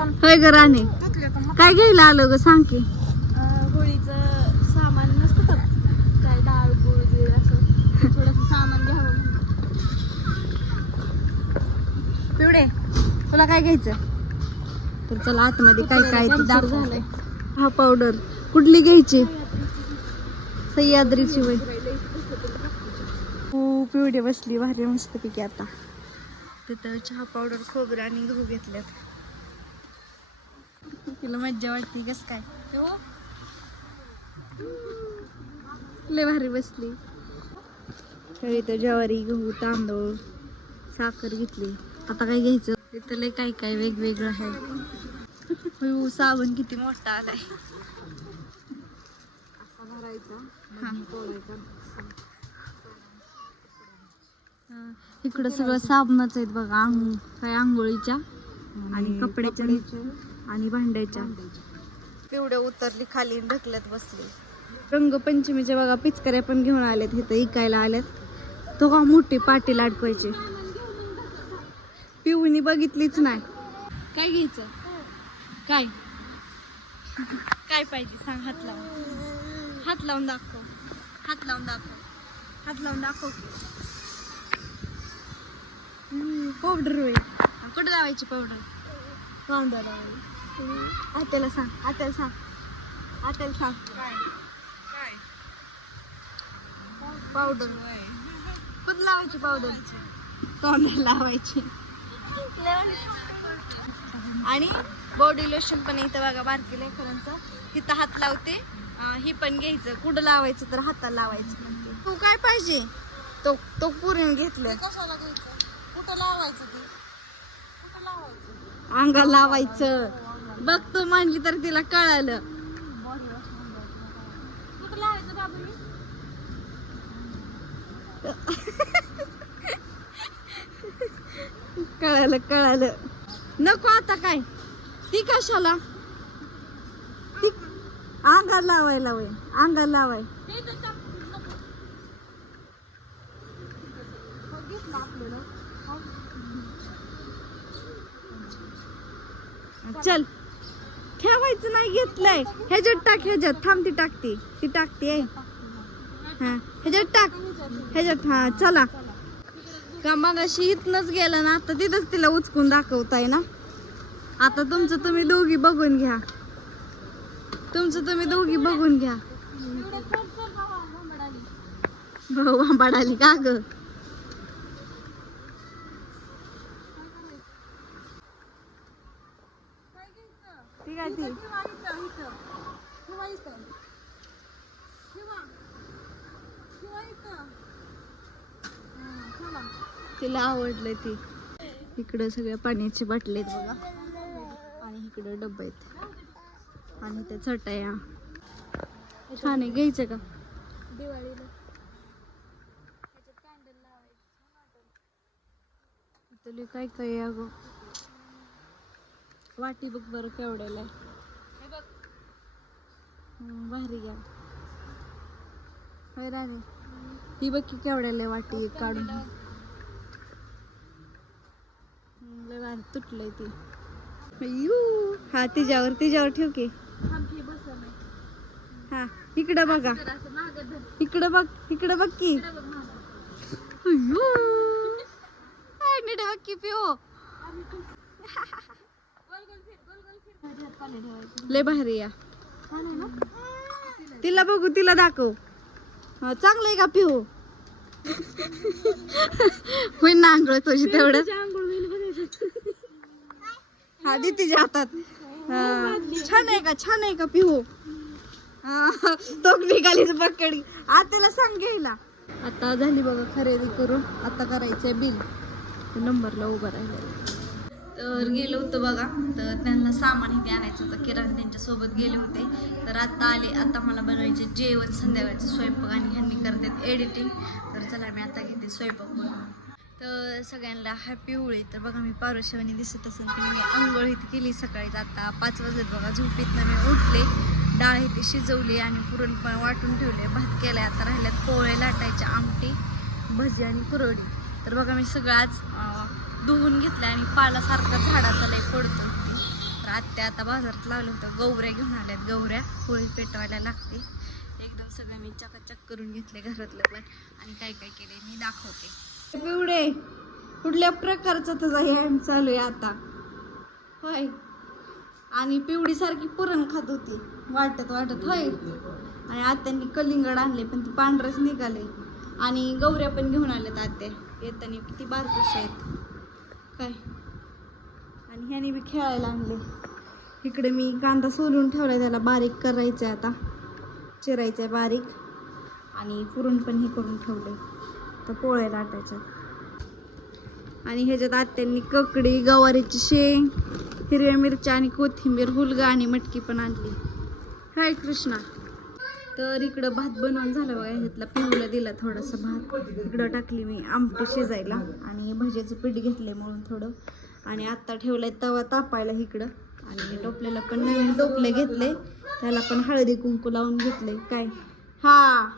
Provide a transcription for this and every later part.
होय ग राणे. काय घ्यायला आलो ग? सांग की. होळीचं सामान नसतं का काय डाळ गुळ असं थोडंसं सामान घ्यावं पिवडे तुला काय घ्यायचं? तर चला आतमध्ये काय काय ते दाखवते. हा पावडर कुठली घ्यायची? सह्याद्रीची वय. खूप पिवडे बसली भारी मस्त पैकी आता. तिथं चहा पावडर खोबरं आणि गहू घेतल्यात. तिला मज्जा वाटते कस काय? लय भारी बसली. तर इथं ज्वारी गहू तांदूळ साखर घेतली. आता काय घ्यायचं? तिथं लय काय काय वेगवेगळं आहे. हो, साबण किती मोठा आलाय. हा. हा, इकडं सगळं साबणच आहेत बघा काय आंघोळीच्या आणि कपड्याच्या. आणि भांड्याच्या. पिवड्या उतरली खाली आणि ढकलत बसली. रंगपंचमीच्या बघा पिचकाऱ्या पण घेऊन आल्यात इथं इकायला आल्यात. तो का मोठी पाटी लाटवायची पिऊनी बघितलीच नाही. काय घ्यायचं? काय? काय पाहिजे? सांग हात लावून. हात लावून दाखव. हात लावून दाखव. हात लावून दाखव पावडर होईल. कुठं लावायची पावडर कांदा लावायची. आत्याला सांग आत्याला सांग. आत्याला सांग. पावडर. कुठं लावायची पावडर. तोंडाला लावायची. आणि बॉडी लोशन पण इथं बघा बारकी लेकरांचं तिथं हात लावते. ही पण घ्यायचं. कुठं लावायचं तर हाताला लावायचं म्हणते. तू काय पाहिजे? तो तो पुरीन घेतलं. कशाला घ्यायचं? कुठं लावायचं ते? कुठं लावायचं? अंगाला लावायचं. बघतो मांडली म्हणली तर तिला कळालं. कळालं कळालं. नको आता काय. ती कशाला? ती अंगाला लावायला वय अंगाला लावाय. चल. नाही. घेतलंय ह्याच्यात टाक ह्याच्यात थांब ती टाकते. ती टाकते हा. ह्याच्यात टाक ह्याच्यात हा चला. का मग अशी इथनच गेलं ना आता तिथंच तिला उचकून दाखवताय ना? आता तुमचं तुम्ही दोघी बघून घ्या. तुमचं तुम्ही दोघी बघून घ्या. भाऊ आंबाड आली का ग? ती तिला आवडलं ती. इकडं सगळ्या पाण्याची बाटले आहेत बघा. आणि इकडं डब्बे आहेत. आणि त्या चटया. छान आहे घ्यायचं का? दिवाळीला. काय काय अगं? वाटी बघ बरं केवढ्याला आहे. हम्म, भारी घ्या होय राणे ती बघ की केवढ्याला आहे वाटी एक काढून. भारी तुटलंय ती. अय्यो. हा तिच्यावर तिच्यावर ठेव की. हा इकडं बघा. इकडं बघ इकडं बघ की. बघ. अय्यो. बघ की पिओ. लय भारी या. तिला बघू तिला दाखव. हा, चांगलं आहे का पिऊ? होईन ना आंघोळ तुझी तेवढं. हा दे तिच्या हातात. हा, छान आहे का छान आहे का पिहू हा, तो निघालीच पकडी आत्याला सांग घ्यायला. आता झाली बघा खरेदी करून. आता करायचंय बिल. नंबरला उभं राहिलं तर गेलो होतो बघा. तर त्यांना सामान इथे आणायचं होतं. किराणा त्यांच्यासोबत गेले होते. तर आता आले. आता मला बनवायचे जेवण संध्याकाळचं. स्वयंपाक आणि ह्यांनी करतात एडिटिंग तर चला मी आता घेते स्वयंपाक बनवून. तर सगळ्यांना हॅपी होळी. तर बघा मी पारुशिवानी दिसत असेल तर मी आंघोळ इथे केली सकाळीच. आता पाच वाजत बघा. झोपेतनं मी उठले. डाळ इथे शिजवली आणि पुरण पण वाटून ठेवले भात केलाय. आता राहिल्यात पोळे लाटायचे आमटी भजी आणि कुरवडी. तर बघा मी सगळं आज धुवून घेतलं आणि पालासारखा झाडाचा लय पडतो. तर आत्या आता बाजारात लावलं होतं. गौऱ्या घेऊन आल्यात. गौऱ्या होळी पेटवायला लागते. एकदम सगळं मी चकाचक करून घेतले घरातलं पण. आणि काय काय केले मी दाखवते. पिवडे कुठल्या प्रकारचा तुझा हे चालू आहे आता? होय. आणि पिवडीसारखी पुरण खात होती. वाटत वाटत होय. आणि आत्यांनी कलिंगड आणले पण ते पांढरच निघाले. आणि गौऱ्या पण घेऊन आल्यात आत्या. येताना किती बारकुश आहेत. काय? आणि ह्याने बी खेळायला आणले. इकडे मी कांदा सोलून ठेवला त्याला बारीक करायचं आहे आता. चिरायचं आहे बारीक. आणि पुरण पण हे करून ठेवले तर पोळ्या लाटायच्या आणि ह्याच्यात आत्यांनी ककडी गवारीची शेंग हिरव्या मिरच्या आणि कोथिंबीर हुलगा आणि मटकी पण आणली. हाय कृष्णा. तर इकडं भात बनवून झालं बघा ह्यातला पिहूला दिला थोडासा भात. इकडं टाकली मी आमटी शिजायला आणि भज्याचं पीठ घेतलंय म्हणून थोडं. आणि आत्ता ठेवलाय तवा तापायला इकडं. आणि टोपल्याला पण नवीन टोपले घेतले त्याला पण हळदी कुंकू लावून घेतले काय? हा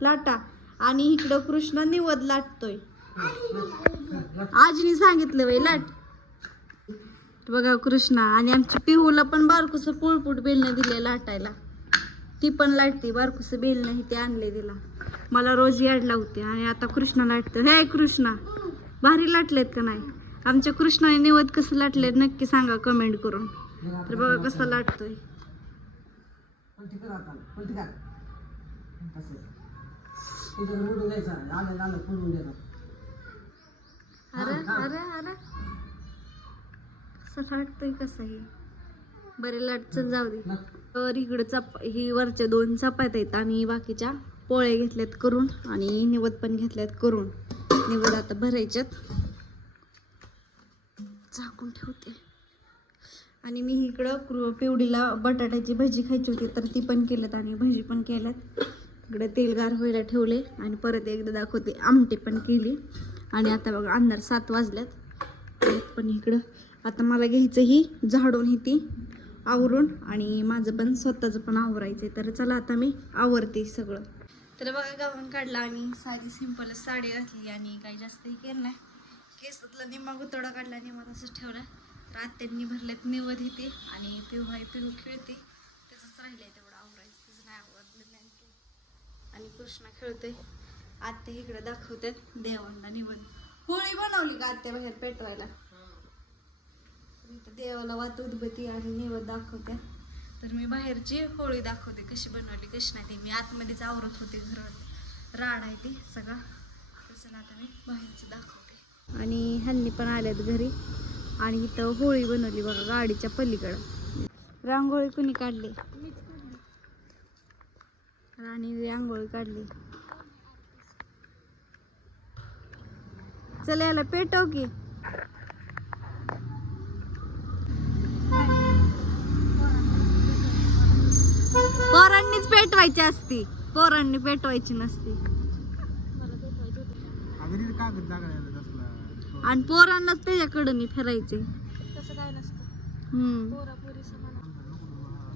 लाटा. आणि इकडं कृष्ण निवद लाटतोय. आजीने सांगितलं बाई लाट. बघा कृष्णा आणि आमच्या पिहूला पण बारकुसं पोळपूट बेलनं दिले लाटायला. ती पण लाटते. बारकुसं बेल नाही ते आणले तिला. मला रोज याड लावते आणि आता कृष्णा लाटतं. हे कृष्णा भारी लाटलेत का नाही? आमच्या कृष्णाने निवत कसं लाटलेत नक्की सांगा कमेंट करून. तर बघा कसा लाटतोय. अरे अरे अरे. कसं लाटतोय कसं हे? बरे लाट चल जाऊ दे. तर इकडं चप ही वरच्या दोन चपात्या आहेत आणि बाकीच्या पोळे घेतल्यात करून आणि निवद पण घेतल्यात करून. निवद आता भरायच्यात. झाकून ठेवते. आणि मी इकडं कृ- पिवडीला बटाट्याची भजी खायची होती तर ती पण केल्यात आणि भजी पण केल्यात. इकडे तेल गार व्हायला ठेवले आणि परत एकदा दाखवते आमटी पण केली. आणि आता बघा अंधार सात वाजल्यात. परत पण इकडं. आता मला घ्यायचं ही झाडून ही ती. आवरून आणि माझं पण स्वतःचं पण आवरायचं आहे तर चला आता मी आवरते सगळं. तर बघा गाऊन काढला आणि साधी सिंपल साडी घातली आणि काही जास्तही केलं नाही. केसातला निम्मा गुतडा काढला निम्मा तसंच ठेवला. तर आत्यांनी भरल्यात निवद येते आणि पिऊ हाय पिऊ खेळते. त्याचंच राहिलंय तेवढं आवरायचं. त्याचं नाही आवडलं नाही आणि कृष्णा खेळतोय आत्या इकडे दाखवतात देवांना निवद. होळी बनवली का आत्या बाहेर पेटवायला? देवाला वात उदबत्ती आणि निवड दाखवत्या तर मी बाहेरची होळी दाखवते कशी बनवली कशी नाही ती. मी आतमध्येच आवरत होते घर राड आहे ती सगळा. चला आता मी बाहेरचं दाखवते. आणि ह्यांनी पण आल्यात घरी. आणि इथं होळी बनवली बघा गाडीच्या पलीकडं. रांगोळी कुणी काढली? राणी रांगोळी काढली. चल याला पेटव की पोरांनीच पेटवायची असती. पोरांनी पेटवायची नसती. आणि पोरांनाच त्याच्याकडे फिरायचे. तसं काय नसतं. हम्म. पोरा पोरी समान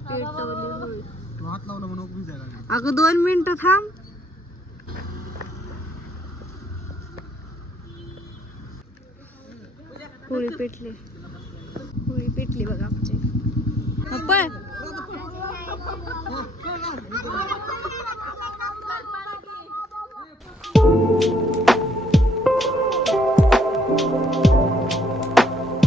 पेटवली हात लावला म्हणून. अगं दोन मिनिटं थांब. होळी पेटली. होळी पेटली बघा आमची. हा, पळ